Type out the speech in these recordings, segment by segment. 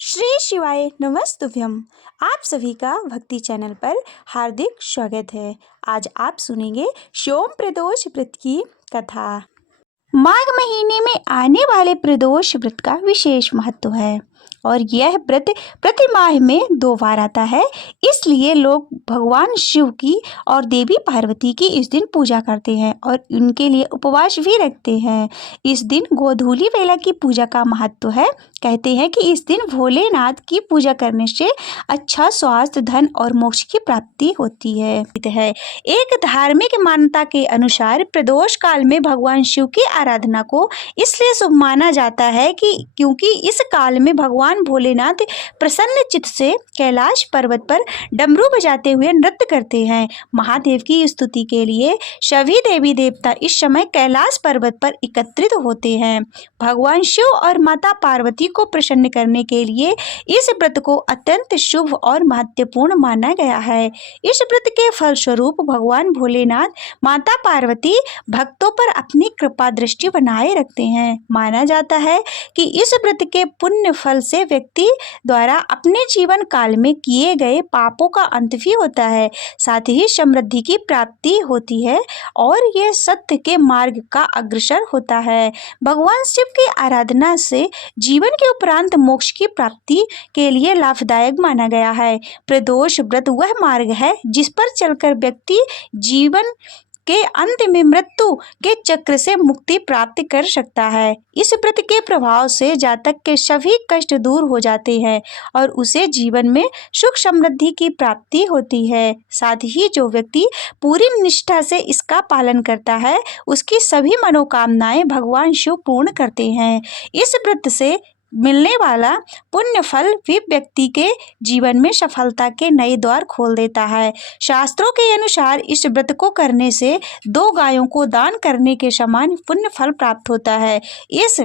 श्री शिवाय नमस्तुभ्यम। आप सभी का भक्ति चैनल पर हार्दिक स्वागत है। आज आप सुनेंगे सोम प्रदोष व्रत की कथा। माघ महीने में आने वाले प्रदोष व्रत का विशेष महत्व है और यह व्रत प्रति माह में 2 बार आता है। इसलिए लोग भगवान शिव की और देवी पार्वती की इस दिन पूजा करते हैं और उनके लिए उपवास भी रखते हैं। इस दिन गोधूली वेला की पूजा का महत्व है। कहते हैं कि इस दिन भोलेनाथ की पूजा करने से अच्छा स्वास्थ्य, धन और मोक्ष की प्राप्ति होती है। एक धार्मिक मान्यता के अनुसार प्रदोष काल में भगवान शिव की आराधना को इसलिए शुभ माना जाता है कि क्योंकि इस काल में भगवान भोलेनाथ प्रसन्न चित्त से कैलाश पर्वत पर डमरू बजाते हुए नृत्य करते हैं। महादेव की स्तुति के लिए सभी देवी देवता इस समय कैलाश पर्वत पर एकत्रित होते हैं। भगवान शिव और माता पार्वती को प्रसन्न करने के लिए इस व्रत को अत्यंत शुभ और महत्वपूर्ण माना गया है। इस व्रत के फलस्वरूप भगवान भोलेनाथ, माता पार्वती भक्तों पर अपनी कृपा दृष्टि बनाए रखते हैं। माना जाता है कि इस व्रत के पुण्य फल से व्यक्ति द्वारा अपने जीवन काल में किए गए पापों का अंत भी होता है, साथ ही समृद्धि की प्राप्ति होती है और यह सत्य के मार्ग का अग्रसर होता है। भगवान शिव की आराधना से जीवन के उपरांत मोक्ष की प्राप्ति के लिए लाभदायक माना गया है। प्रदोष व्रत वह मार्ग है जिस पर चलकर व्यक्ति जीवन के अंत में मृत्यु के चक्र से मुक्ति प्राप्त कर सकता है। इस व्रत के प्रभाव से जातक के सभी कष्ट दूर हो जाते हैं और उसे जीवन में सुख समृद्धि की प्राप्ति होती है। साथ ही जो व्यक्ति पूरी निष्ठा से इसका पालन करता है उसकी सभी मनोकामनाएं भगवान शिव पूर्ण करते हैं। इस व्रत से मिलने वाला पुण्य फल भी व्यक्ति के जीवन में सफलता के नए द्वार खोल देता है। शास्त्रों के अनुसार इस व्रत को करने से 2 गायों को दान करने के समान पुण्य फल प्राप्त होता है। इस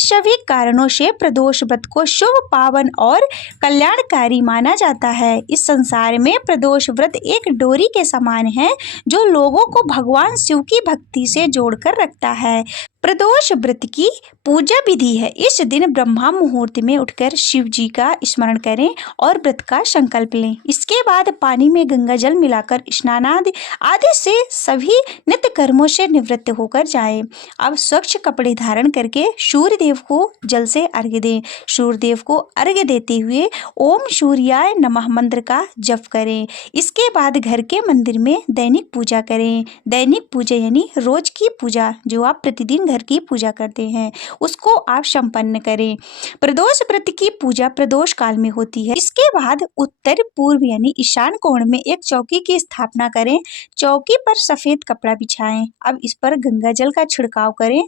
सभी कारणों से प्रदोष व्रत को शुभ, पावन और कल्याणकारी माना जाता है। इस संसार में प्रदोष व्रत एक डोरी के समान है जो लोगों को भगवान शिव की भक्ति से जोड़कर रखता है। प्रदोष व्रत की पूजा विधि है। इस दिन ब्रह्मा मुहूर्त में उठकर शिव जी का स्मरण करें और व्रत का संकल्प लें। इसके बाद पानी में गंगा जल मिलाकर स्नान आदि से सभी नित्य कर्मों से निवृत्त होकर जाएं। अब स्वच्छ कपड़े धारण करके सूर्य देव को जल से अर्घ्य दें। सूर्य देव को अर्घ्य देते हुए ओम सूर्याय नमः मंत्र का जप करें। इसके बाद घर के मंदिर में दैनिक पूजा करें। दैनिक पूजा यानी रोज की पूजा, जो आप प्रतिदिन घर की पूजा करते हैं उसको आप संपन्न करें। प्रदोष व्रत की पूजा प्रदोष काल में होती है। इसके बाद उत्तर पूर्व यानी ईशान कोण में एक चौकी की स्थापना करें। चौकी पर सफेद कपड़ा बिछाएं। अब इस पर गंगा जल का छिड़काव करें।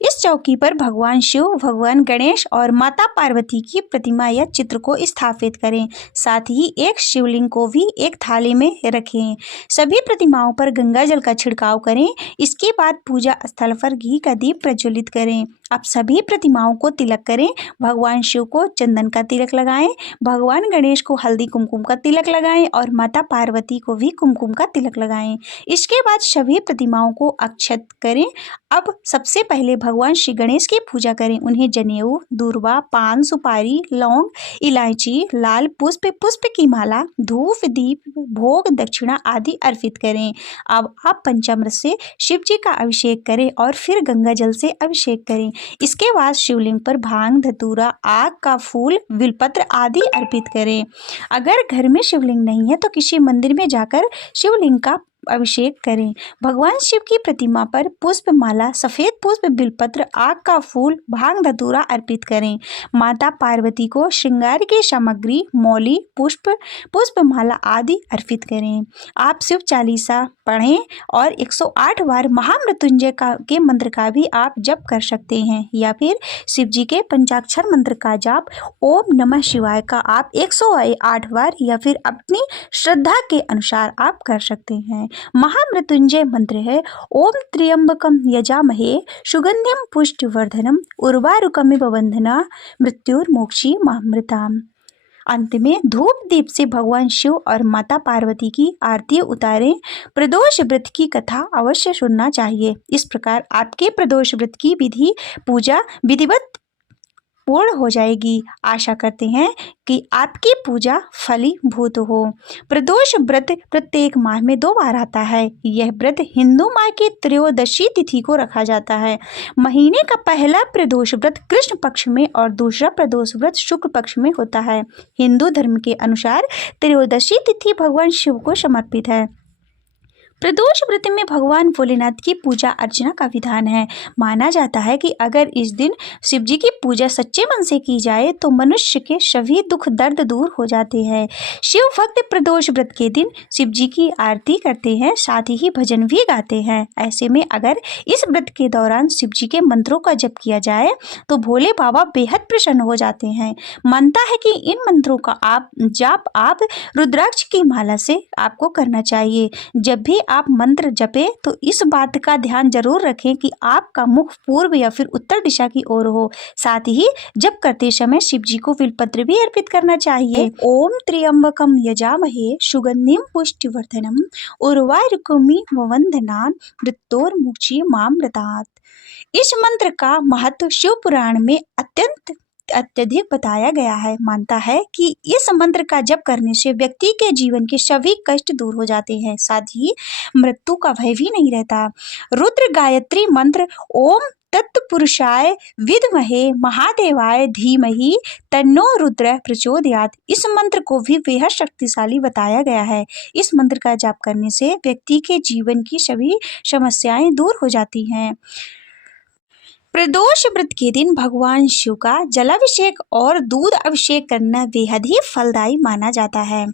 इस चौकी पर भगवान शिव, भगवान गणेश और माता पार्वती की प्रतिमा या चित्र को स्थापित करें। साथ ही एक शिवलिंग को भी एक थाली में रखें। सभी प्रतिमाओं पर गंगा जल का छिड़काव करें। इसके बाद पूजा स्थल पर घी का दीप प्रज्वलित करें। अब सभी प्रतिमाओं को तिलक करें। भगवान शिव को चंदन का तिलक लगाएं, भगवान गणेश को हल्दी कुमकुम का तिलक लगाएं और माता पार्वती को भी कुमकुम का तिलक लगाएं। इसके बाद सभी प्रतिमाओं को अक्षत करें। अब सबसे पहले भगवान श्री गणेश की पूजा करें। उन्हें जनेऊ, दूर्वा, पान, सुपारी, लौंग, इलायची, लाल पुष्प की माला, धूप, दीप, भोग, दक्षिणा आदि अर्पित करें। अब आप पंचामृत से शिव जी का अभिषेक करें और फिर गंगा जल से अभिषेक करें। इसके बाद शिवलिंग पर भांग, धतूरा, आग का फूल, बिलपत्र आदि अर्पित करें। अगर घर में शिवलिंग नहीं है तो किसी मंदिर में जाकर शिवलिंग का अभिषेक करें। भगवान शिव की प्रतिमा पर पुष्प माला, सफेद पुष्प, बिलपत्र, आग का फूल, भांग, धतूरा अर्पित करें। माता पार्वती को श्रृंगार की सामग्री, मौली, पुष्प माला आदि अर्पित करें। आप शिव चालीसा पढ़ें और 108 बार महामृत्युंजय के मंत्र का भी आप जप कर सकते हैं या फिर शिव जी के पंचाक्षर मंत्र का जाप ओम नमः शिवाय का आप 108 बार या फिर अपनी श्रद्धा के अनुसार आप कर सकते हैं। महामृत्युंजय मंत्र है ओम त्र्यंबकम यजामहे सुगंधिम पुष्टिवर्धनम उर्वारुकमिव बंधना मृत्युर्मोक्षी मामृताम। अंत में धूप दीप से भगवान शिव और माता पार्वती की आरती उतारें। प्रदोष व्रत की कथा अवश्य सुनना चाहिए। इस प्रकार आपके प्रदोष व्रत की पूजा विधिवत पूर्ण हो जाएगी। आशा करते हैं कि आपकी पूजा फलीभूत हो। प्रदोष व्रत प्रत्येक माह में 2 बार आता है। यह व्रत हिंदू माह की त्रयोदशी तिथि को रखा जाता है। महीने का पहला प्रदोष व्रत कृष्ण पक्ष में और दूसरा प्रदोष व्रत शुक्ल पक्ष में होता है। हिंदू धर्म के अनुसार त्रयोदशी तिथि भगवान शिव को समर्पित है। प्रदोष व्रत में भगवान भोलेनाथ की पूजा अर्चना का विधान है। माना जाता है कि अगर इस दिन शिव जी की पूजा सच्चे मन से की जाए तो मनुष्य के सभी दुख दर्द दूर हो जाते हैं। शिव भक्त प्रदोष व्रत के दिन शिव जी की आरती करते हैं, साथ ही भजन भी गाते हैं। ऐसे में अगर इस व्रत के दौरान शिव जी के मंत्रों का जप किया जाए तो भोले बाबा बेहद प्रसन्न हो जाते हैं। मानता है कि इन मंत्रों का आप रुद्राक्ष की माला से आपको करना चाहिए। जब भी आप मंत्र जपे तो इस बात का ध्यान जरूर रखें कि आपका मुख पूर्व या फिर उत्तर दिशा की ओर हो। साथ ही जप करते समय शिव जी को बिल्वपत्र भी अर्पित करना चाहिए। ओम त्र्यंबकम यजामहे सुगंधिम पुष्टिवर्धनम उर्वारुकमिव वंदनात् मृत्योर्मुक्षीयमामृतात्। इस मंत्र का महत्व शिव पुराण में अत्यधिक बताया गया है। मानता है कि इस मंत्र का जप करने से व्यक्ति के जीवन के सभी कष्ट दूर हो जाते हैं, साथ ही मृत्यु का भय भी नहीं रहता। रुद्र गायत्री मंत्र ओम तत्पुरुषाय विद्महे महादेवाय धीमहि तन्नो रुद्र प्रचोदयात्, इस मंत्र को भी बेहद शक्तिशाली बताया गया है। इस मंत्र का जाप करने से व्यक्ति के जीवन की सभी समस्याएं दूर हो जाती हैं। प्रदोष व्रत के दिन भगवान शिव का जलाभिषेक और दूध अभिषेक करना बेहद ही फलदायी माना जाता है।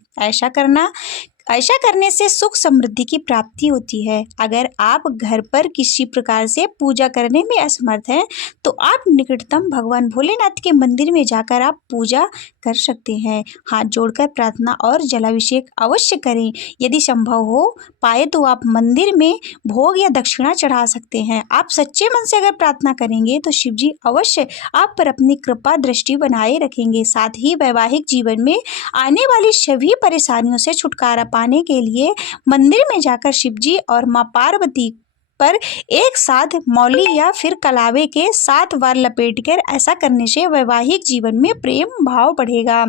ऐसा करने से सुख समृद्धि की प्राप्ति होती है। अगर आप घर पर किसी प्रकार से पूजा करने में असमर्थ हैं तो आप निकटतम भगवान भोलेनाथ के मंदिर में जाकर आप पूजा कर सकते हैं। हाथ जोड़कर प्रार्थना और जलाभिषेक अवश्य करें। यदि संभव हो पाए तो आप मंदिर में भोग या दक्षिणा चढ़ा सकते हैं। आप सच्चे मन से अगर प्रार्थना करेंगे तो शिव जी अवश्य आप पर अपनी कृपा दृष्टि बनाए रखेंगे। साथ ही वैवाहिक जीवन में आने वाली सभी परेशानियों से छुटकारा पाने के लिए मंदिर में जाकर शिव जी और मां पार्वती पर एक साथ मौली या फिर कलावे के 7 बार लपेटकर ऐसा करने से वैवाहिक जीवन में प्रेम भाव बढ़ेगा।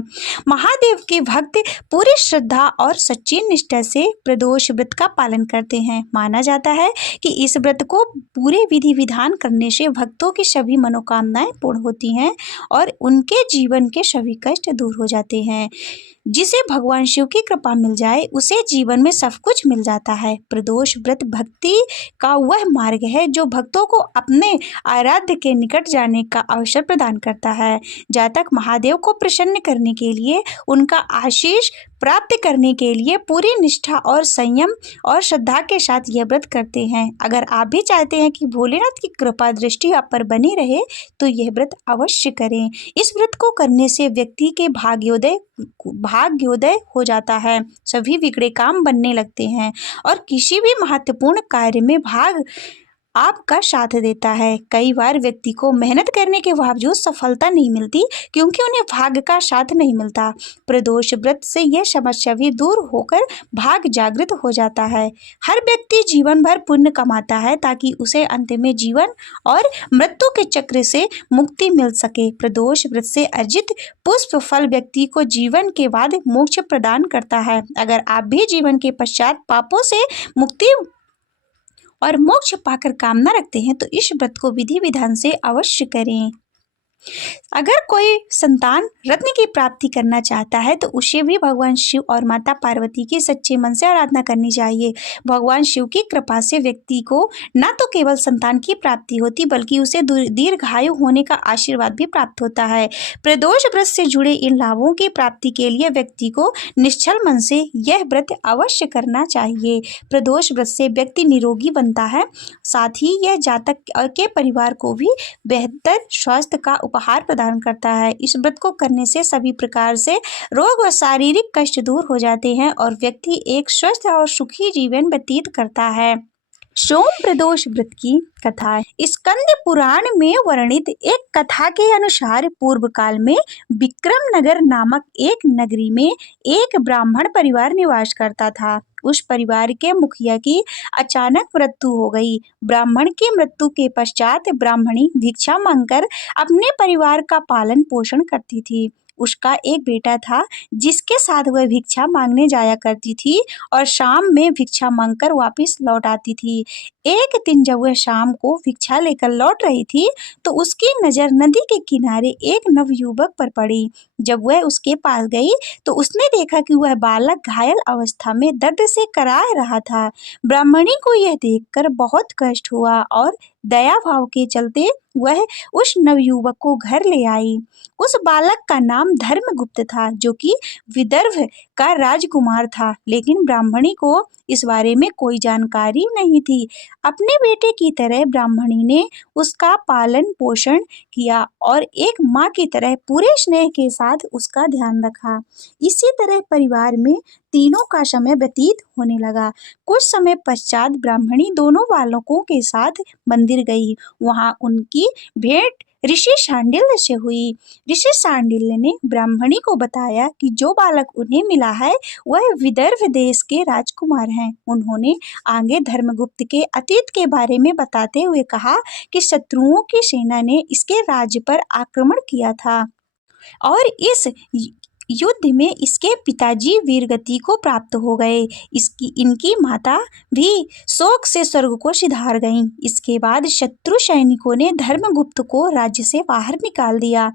महादेव के भक्त पूरी श्रद्धा और सच्ची निष्ठा से प्रदोष व्रत का पालन करते हैं। माना जाता है कि इस व्रत को पूरे विधि विधान करने से भक्तों की सभी मनोकामनाएं पूर्ण होती हैं और उनके जीवन के सभी कष्ट दूर हो जाते हैं। जिसे भगवान शिव की कृपा मिल जाए उसे जीवन में सब कुछ मिल जाता है। प्रदोष व्रत भक्ति का वह मार्ग है जो भक्तों को अपने आराध्य के निकट जाने का अवसर प्रदान करता है। जातक महादेव को प्रसन्न करने के लिए, उनका आशीष प्राप्त करने के लिए पूरी निष्ठा और संयम और श्रद्धा के साथ यह व्रत करते हैं। अगर आप भी चाहते हैं कि भोलेनाथ की कृपा दृष्टि आप पर बनी रहे तो यह व्रत अवश्य करें। इस व्रत को करने से व्यक्ति के भाग्योदय हो जाता है, सभी बिगड़े काम बनने लगते हैं और किसी भी महत्वपूर्ण कार्य में भाग आपका साथ देता है। कई बार व्यक्ति को मेहनत करने के बावजूद सफलता नहीं मिलती क्योंकि उन्हें भाग्य का साथ नहीं मिलता। प्रदोष व्रत से यह समस्या भी दूर होकर भाग्य जागृत हो जाता है। हर व्यक्ति जीवन भर पुण्य कमाता है ताकि उसे अंत में जीवन और मृत्यु के चक्र से मुक्ति मिल सके। प्रदोष व्रत से अर्जित पुष्प फल व्यक्ति को जीवन के बाद मोक्ष प्रदान करता है। अगर आप भी जीवन के पश्चात पापों से मुक्ति और मोक्ष पाकर कामना रखते हैं तो इस व्रत को विधि विधान से अवश्य करें। अगर कोई संतान रत्न की प्राप्ति करना चाहता है तो उसे भी भगवान शिव और माता पार्वती की सच्चे मन से आराधना करनी चाहिए। भगवान शिव की कृपा से व्यक्ति को न तो केवल संतान की प्राप्ति होती बल्कि उसे दीर्घायु होने का आशीर्वाद भी प्राप्त होता है। प्रदोष व्रत से जुड़े इन लाभों की प्राप्ति के लिए व्यक्ति को निश्चल मन से यह व्रत अवश्य करना चाहिए। प्रदोष व्रत से व्यक्ति निरोगी बनता है, साथ ही यह जातक के परिवार को भी बेहतर स्वास्थ्य का उपहार प्रदान करता है। इस व्रत को करने से सभी प्रकार से रोग व शारीरिक कष्ट दूर हो जाते हैं और व्यक्ति एक स्वस्थ और सुखी जीवन व्यतीत करता है। सोम प्रदोष व्रत की कथा। स्कंद पुराण में वर्णित एक कथा के अनुसार पूर्व काल में विक्रम नगर नामक एक नगरी में एक ब्राह्मण परिवार निवास करता था। उस परिवार के मुखिया की अचानक मृत्यु हो गई। ब्राह्मण की मृत्यु के पश्चात ब्राह्मणी भिक्षा मांगकर अपने परिवार का पालन पोषण करती थी। उसका एक बेटा था जिसके साथ वह भिक्षा मांगने जाया करती थी और शाम में भिक्षा मांगकर वापस लौट आती थी। एक दिन जब वह शाम को भिक्षा लेकर लौट रही थी तो उसकी नज़र नदी के किनारे एक नवयुवक पर पड़ी। जब वह उसके पास गई तो उसने देखा कि वह बालक घायल अवस्था में दर्द से कराह रहा था। ब्राह्मणी को यह देखकर बहुत कष्ट हुआ और दया भाव के चलते वह उस नवयुवक को घर ले आई। उस बालक का नाम धर्मगुप्त था, जो कि विदर्भ का राजकुमार था, लेकिन ब्राह्मणी को इस बारे में कोई जानकारी नहीं थी। अपने बेटे की तरह ब्राह्मणी ने उसका पालन पोषण किया और एक माँ की तरह पूरे स्नेह के साथ उसका ध्यान रखा। इसी तरह परिवार में तीनों का समय व्यतीत होने लगा। कुछ समय पश्चात ब्राह्मणी दोनों बालकों के साथ मंदिर गई। वहां उनकी भेंट ऋषि शांडिल्य से हुई। ऋषि शांडिल्य ने ब्राह्मणी को बताया कि जो बालक उन्हें मिला है वह विदर्भ देश के राजकुमार हैं। उन्होंने आगे धर्मगुप्त के अतीत के बारे में बताते हुए कहा कि शत्रुओं की सेना ने इसके राज्य पर आक्रमण किया था और इस युद्ध में इसके पिताजी वीरगति को प्राप्त हो गए। इनकी माता भी शोक से स्वर्ग को सिधार गईं। इसके बाद शत्रु सैनिकों ने धर्मगुप्त को राज्य से बाहर निकाल दिया।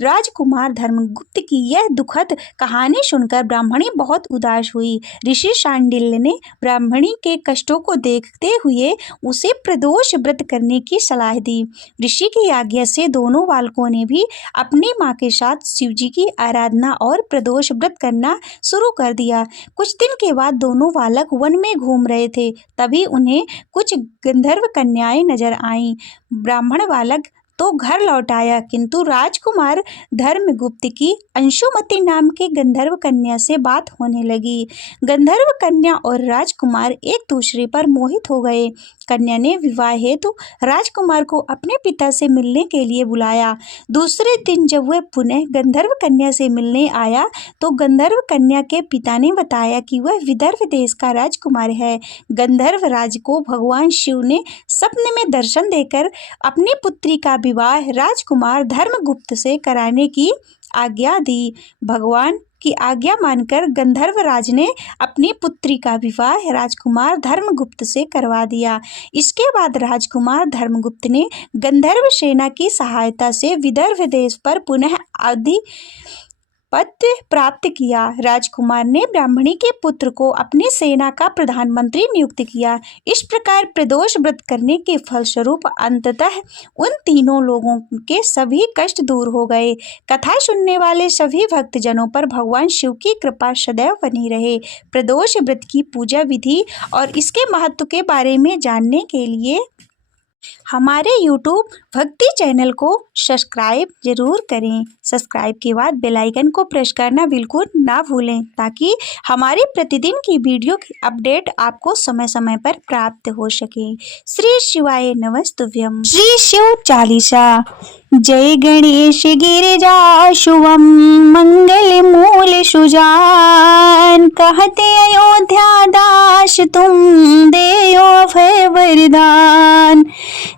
राजकुमार धर्मगुप्त की यह दुखद कहानी सुनकर ब्राह्मणी बहुत उदास हुई। ऋषि शांडिल्य ने ब्राह्मणी के कष्टों को देखते हुए उसे प्रदोष व्रत करने की सलाह दी। ऋषि की आज्ञा से दोनों बालकों ने भी अपनी माँ के साथ शिवजी की आराधना और प्रदोष व्रत करना शुरू कर दिया। कुछ दिन के बाद दोनों बालक वन में घूम रहे थे, तभी उन्हें कुछ गंधर्व कन्याएं नजर आईं। ब्राह्मण बालक तो घर लौट आया, किंतु राजकुमार धर्मगुप्त की अंशुमति नाम की गंधर्व कन्या से बात होने लगी। गंधर्व कन्या और राजकुमार एक दूसरे पर मोहित हो गए। कन्या ने विवाह हेतु राजकुमार को अपने पिता से मिलने के लिए बुलाया। दूसरे दिन जब वह पुनः गंधर्व कन्या से मिलने आया तो गंधर्व कन्या के पिता ने बताया कि वह विदर्भ देश का राजकुमार है। गंधर्व राज को भगवान शिव ने सपने में दर्शन देकर अपनी पुत्री का विवाह राजकुमार धर्मगुप्त से कराने की आज्ञा दी। भगवान की आज्ञा मानकर गंधर्व राज ने अपनी पुत्री का विवाह राजकुमार धर्मगुप्त से करवा दिया। इसके बाद राजकुमार धर्मगुप्त ने गंधर्व सेना की सहायता से विदर्भ देश पर पुनः आधिपत्य प्राप्त किया। राजकुमार ने ब्राह्मणी के पुत्र को अपनी सेना का प्रधानमंत्री नियुक्त किया। इस प्रकार प्रदोष व्रत करने के फलस्वरूप अंततः उन तीनों लोगों के सभी कष्ट दूर हो गए। कथा सुनने वाले सभी भक्तजनों पर भगवान शिव की कृपा सदैव बनी रहे। प्रदोष व्रत की पूजा विधि और इसके महत्व के बारे में जानने के लिए हमारे YouTube भक्ति चैनल को सब्सक्राइब जरूर करें। सब्सक्राइब के बाद बेल आइकन को प्रेस करना बिल्कुल ना भूलें, ताकि हमारी प्रतिदिन की वीडियो की अपडेट आपको समय समय पर प्राप्त हो सके। श्री शिवाय नमस्तुभ्यम। श्री शिव चालीसा। जय गणेश गिरिजा शुभम मंगल मूल सुजान, कहते अयोध्या दास तुम देयो भय वरदान।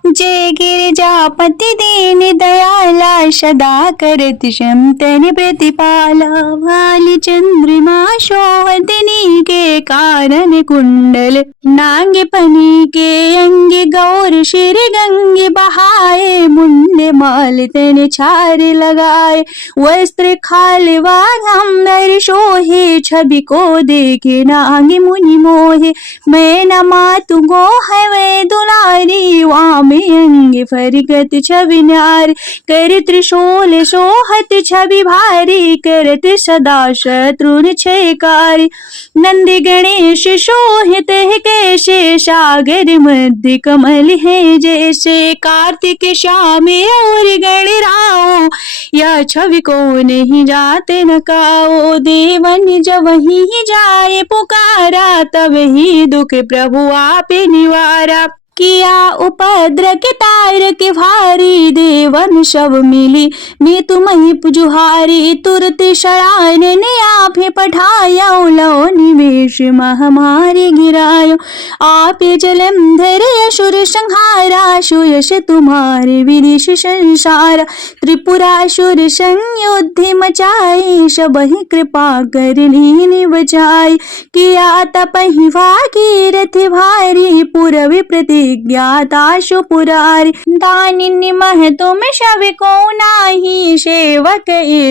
जय गिरिजापति दीन दयाला, सदा करत क्षमतन प्रतिपाला। भाल चंद्रमा शोभतनी के कारण कुंडल, नाग पनी के अंग गौर शिर गंगे बहाए। मुंड माल तन छार लगाए, वस्त्र खाल वाघंबर शोहे। छवि को देखे नाग मुनि मोहे, मैं न मातु गो है दुलारी। वाम अंग फरगत छवि न्यारी, कर त्रिशूल सोहत छवि भारी। करत सदा शत्रुन छयकारी, नंद गणेश शोहित है कैसे। सागर मध्य कमल है जैसे, कार्तिक श्याम और गणराओ। या छवि को नहीं जाते न काओ। देवन जब ही जाए पुकारा, तब ही दुख प्रभु आप निवारा। किया उपद्र के तार के भारी, देवन शव मिली मैं तुम्हें पुजुहारी। तुरत शरान ने आप पठाया, लो निवेश महामारी गिरायो। आप जलंधर असुर संहारा, सुयश तुम्हारे विदेश संसार। त्रिपुरासुर संयुद्ध मचाई, सबहि कृपा कर लीन बचाई। किया तपहि भागीरथ भारी, पूरबी प्रतिज्ञाता पुरारी। दानिनि मह तुम सब को नाही, सेवक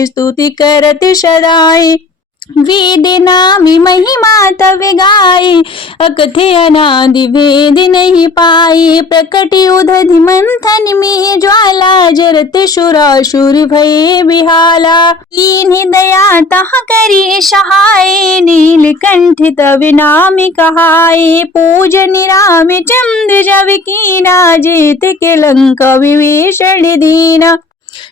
स्तुति करत सदाई। वेद नामी महिमा तव गाई, अकथे अनादि भेद नहीं पाई। प्रकट उदधि मंथन में ज्वाला, जरत सुरासुर भये बिहाला। लीन्हि दया तह करी सहाय, नीलकंठ तव नाम कहाय। पूजन रामचंद्र जब कीना, जेत के लंका विभीषण दीना।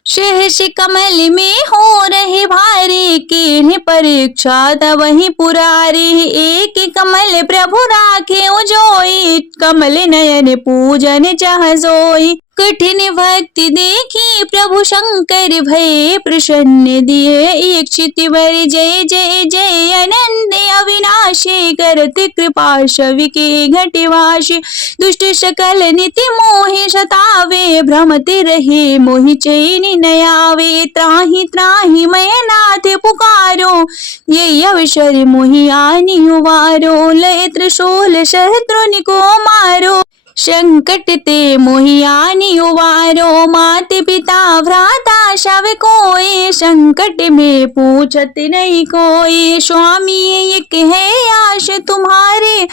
सहस कमल में हो रहे भारी, किन्हीं परीक्षा तवहि पुरारी। एक कमल प्रभु राखे जोई, कमल नयन पूजन चाह सोई। कठिन भक्ति देखी प्रभु शंकर भये, प्रसन्न दिए इच्छित वर। जय जय जय अनंत अविनाशी, करत कृपा शवि के घटवासी। दुष्ट सकल निति मोहि सतावे, भ्रमते रहे मोहि चैन न आवे। त्राहि त्राहि मैं नाथ पुकारो, ये अवसर मोहि आनि उबारो। लय त्रिशूल शत्रुनि को मारो, संकट ते मोहि आनि उबारो। मात पिता भ्राता सब कोई, संकट में पूछत नहीं कोई। स्वामी एक है आश तुम्हारे,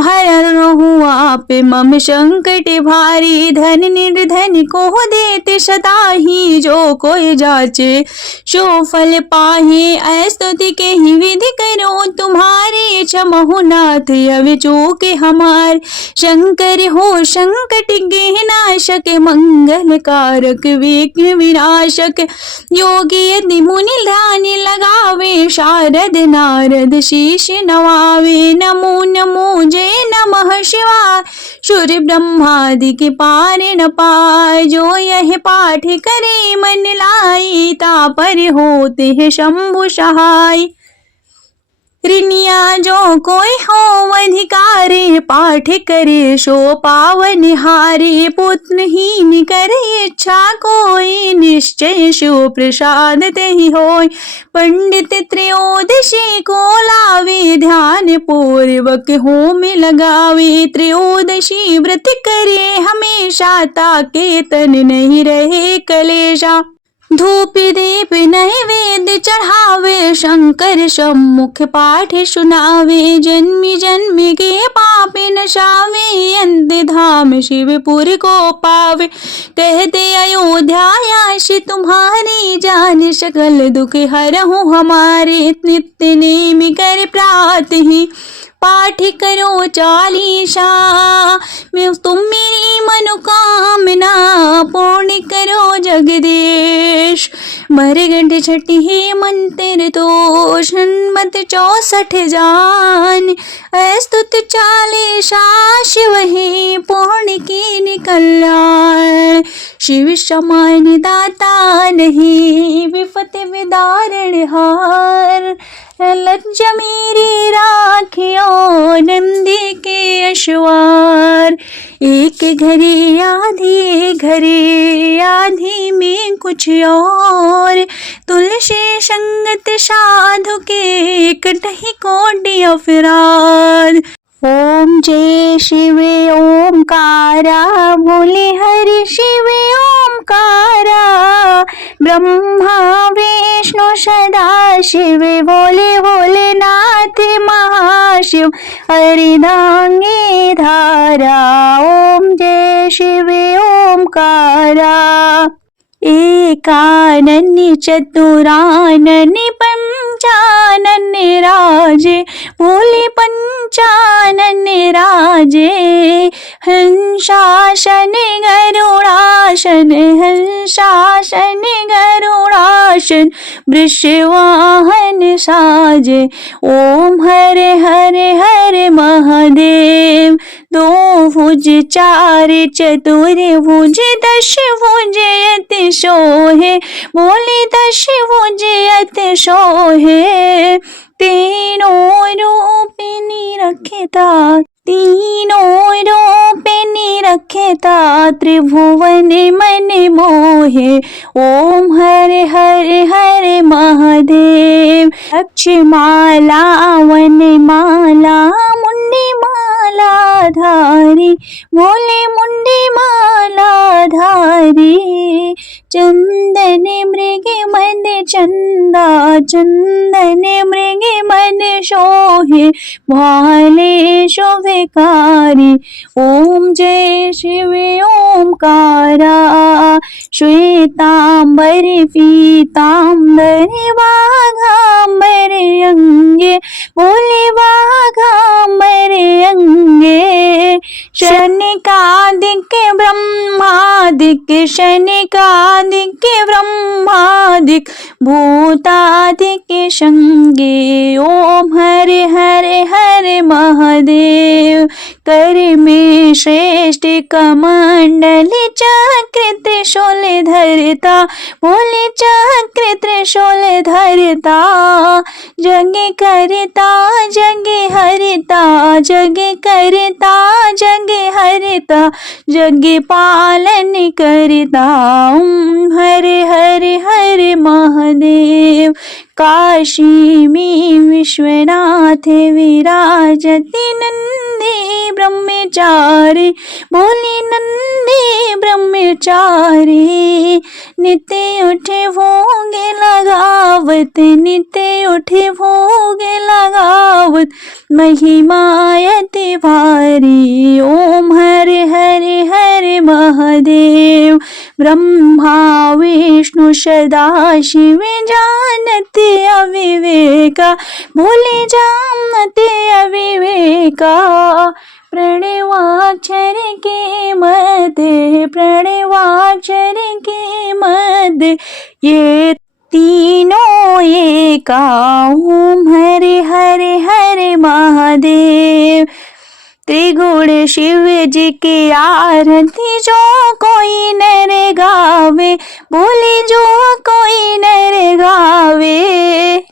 हरहु आप मम संकट भारी। धन निर्धन को देते सदा ही, जो कोई जाचे सो फल पाहे। स्तुति के ही विधि करो तुम्हारे, क्षमहु नाथ अवि चूके हमार। शंकर हो संकट के नाशक, मंगल कारक विघ्न विनाशक। योगी यदि मुनि ध्यान लगावे, शारद नारद शीश नवावे। नमो नमो जय नमः शिवाय, सूर्य ब्रह्मादि के पार न पाए। जो यह पाठ करे मन लाई, तापर होते हैं शंभु सहाय। ऋणिया जो कोई हो अधिकारी, पाठ करे सो पावन हारी। पुत्रहीन करे इच्छा कोई, निश्चय शिव प्रसाद तेहि होय। पंडित त्रयोदशी को लावे, ध्यान पूर्वक होम लगावे। त्रयोदशी व्रत करे हमेशा, ताके तन नहीं रहे कलेशा। धूप दीप नैवेद्य चढ़ावे, शंकर सम्मुख पाठ सुनावे। जन्मी जन्मी के पाप नशावे, अंत धाम शिवपुर को पावे। कहते अयोध्या आश तुम्हारी, जान सकल दुख हरहु हमारे। नित्य नेमि कर प्रात ही, पाठ करो चालीसा। तुम मेरी मनोकामना, पूर्ण करो जगदीश। मरगंठ छठी ही मंत्र तो, शन्मत 64 जान। स्तुत चालीसा शिव ही, पूर्ण की निकल्याण। शिव समान दाता नहीं, विपत विदारण हार। लज्ज मेरी राखियो, नंदी के अश्वार। एक घड़ी आधी में कुछ और। तुलसी संगत साधु के, कटहि कोटि अपराध। ओम जय शिव ओमकारा, भोले हरि शिव ओमकारा। ब्रह्मा विष्णु सदा शिव, भोले भोलेनाथ महाशिव। हरिदांगे धारा, ओम जय शिव ओमकारा। एकानन चतुरानन पंचानन राजे, भोले पंचानन राजे। हंसासन गरुड़ासन, हंसासन गरुड़ासन। वृषवाहन साजे, ओम हरे हरे हरे महादेव। दो भुज चार चतुर्भुज दश भुज अति सोहे, बोले दश भुज अति सोहे। तीनों रूप निरखता, तीनों रूप निरखता, त्रिभुवन मन मोहे। ओम हरे हरे हरे महादेव। अक्षमाला वनमाला मुंडी माला धारी, बोले मुंडी माला धारी। चंदन मृग मन चंदा, चंदन मृग मन शोहे, भाले शोभिकारी। ओम जय शिव ओमकारा, श्वेतांबर पीतांबर वाघांबर अंगे, बोले वाघांबर अंगे। शनिकादिक ब्रह्मादिक, शनिकादिक ब्रह्मादिक, भूतादिक संगे। ओम हरे हरे हरे महादेव। कर में श्रेष्ठ कमंडल चक्र त्रिशूल धरता, बोले चक्र त्रिशूल धरता। जग करता जग हरता, जग करता जग हरता, जग पालन करता। ओम हरे हरे हरे महादेव। काशी में विश्वनाथ विराजति, नंदी ब्रह्मचारी, बोले नंदी ब्रह्मचारी। नित्य उठे भोग लगावत, नित्य उठे भोग लगावत, महिमा अति भारी। ओम हरे हरे हरे महादेव। ब्रह्मा विष्णु सदा शिव जानते अविवेका, बोले जानते अविवेका। प्रणवाक्षर के मध्य, प्रणवाक्षर के मध्य, ये तीनों एका। ओम हरे हरे हरे महादेव। त्रिगुण शिव जी की आरती जो कोई नर गावे, बोले जो कोई नर गावे।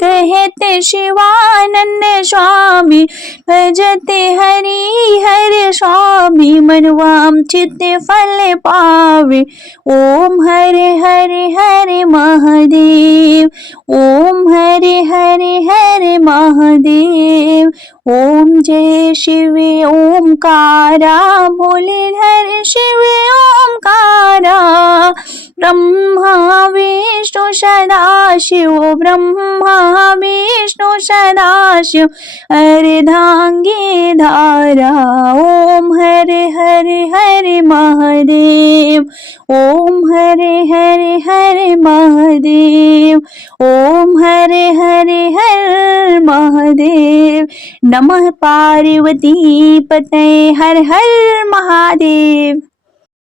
कहते शिवानंद स्वामी, भजते हरि हर स्वामी, मनवांछित फल पावे। ओम हरे हरे हरे महादेव। ओम हरे हरे हरे महादेव। ओम जय शिव ओमकारा, बोले हर शिव ओमकारा। ब्रह्मा विष्णु सदा शिव, ब्रह्मा विष्णु सदा शिव, अर्धांगी धारा। ओम हरे हरे हरे महादेव। ओम हरे हरे हरे महादेव। ओम हरे हरे हर महादेव। नमः पार्वती पतये, हर हर महादेव।